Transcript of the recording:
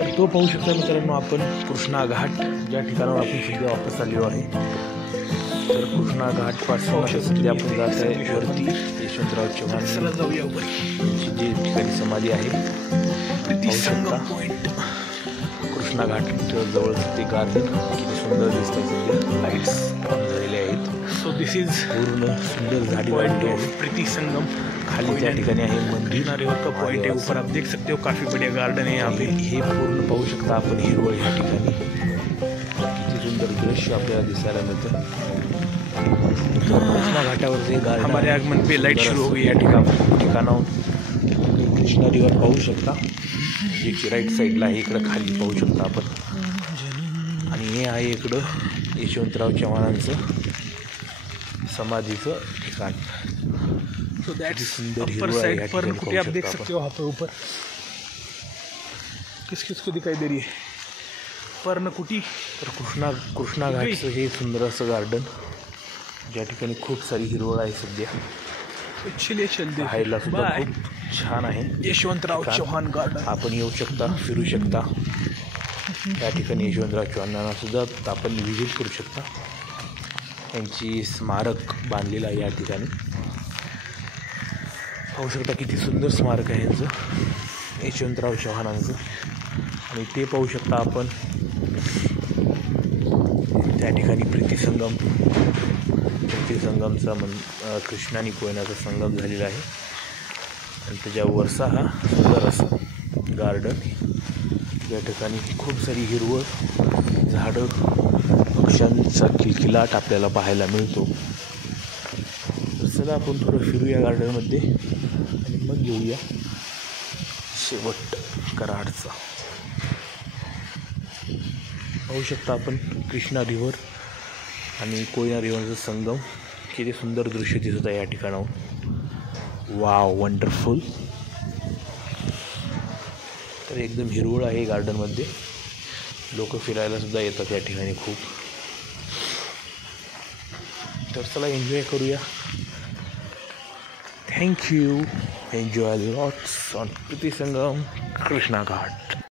तर तो पाहू शकता मित्रांनो आपण कृष्णा घाट ज्या ठिकाणावर आपण सध्या वापस आलेलो आहे. तर कृष्णा घाटपासून सध्या आपण जात आहे वरती यशवंतराव चव्हाण जाऊया जी ठिकाणी समाधी आहे. पाहू शकता कृष्णा घाट जवळ ते गार्डन किती सुंदर दिसतंय. सध्या लाईट्स ऑन झालेले आहेत. सो दिस इज पूर्ण सुंदर झाडी वाढली आहे. प्रीति संगम खाली त्या ठिकाणी आहे मंदिर रिवर का पॉइंट है. ऊपर आप देख सकते हो काफी बढ़िया गार्डन है यहाँ पे. हे पूर्ण पाहू शकता आपण हिरवळ ह्या ठिकाणी. किती सुंदर दृश्य आपल्याला दिसायला मिळतं. कृष्णा घाटावरचे गार्डन. हमारे आगमन पे लाइट शुरू हो गई या ठिकाणाहून कृष्णा रिवर पाहू शकता. जी राईट साईडला आहे इकडं खाली पाहू शकता आपण. आणि हे आहे इकडं यशवंतराव चव्हाणांचं समाधीचं ठिकाण. सो दैट्स सुंदर अपर हिरवळ साइड या पर ठिकाणी कुटी आप पाहू देख शकता सकते हो. वहाँ पे ऊपर किस किस को दिखाई दे रही है पर्णकुटी. तर कृष्णा घाटचं हे सुंदर असं गार्डन ज्या ठिकाणी खूप सारी हिरवळ आहे सध्या. चलिए चलते पाहायला सुद्धा खूप छान आहे. यशवंतराव चव्हाण गार्डन आपण येऊ शकता, फिरू शकता. या ठिकाणी यशवंतराव चव्हाणांना सुद्धा आपण व्हिजिट करू शकता. यांची स्मारक बांधलेलं आहे या ठिकाणी. पाहू शकता किती सुंदर स्मारक आहे यांचं यशवंतराव चव्हाणांचं. आणि ते पाहू शकता आपण त्या ठिकाणी प्रीति संगमचा कृष्णा आणि कोयनाचा संगम झालेला आहे. आणि त्याच्यावरचा हा सुंदर असं गार्डन. या ठिकाणी खूप सारी हिरवळ झाडं, पक्ष्यांचा किलकिलाट आपल्याला पाहायला मिळतो. तर चला आपण थोडं फिरूया गार्डनमध्ये आणि मग घेऊया शेवट कराडचा. पाहू शकता आपण कृष्णा रिव्हर आणि कोयना रिव्हरचं संगम. किती सुंदर दृश्य दिसत आहे या ठिकाणाहून. Wow, wonderful. तर एकदम हिरवळ आहे गार्डनमध्ये. लोक फिरायला सुद्धा येतात या ठिकाणी खूप. तर चला एन्जॉय करूया. Thank you. Enjoy lots on Preeti Sangam Krishna Ghat.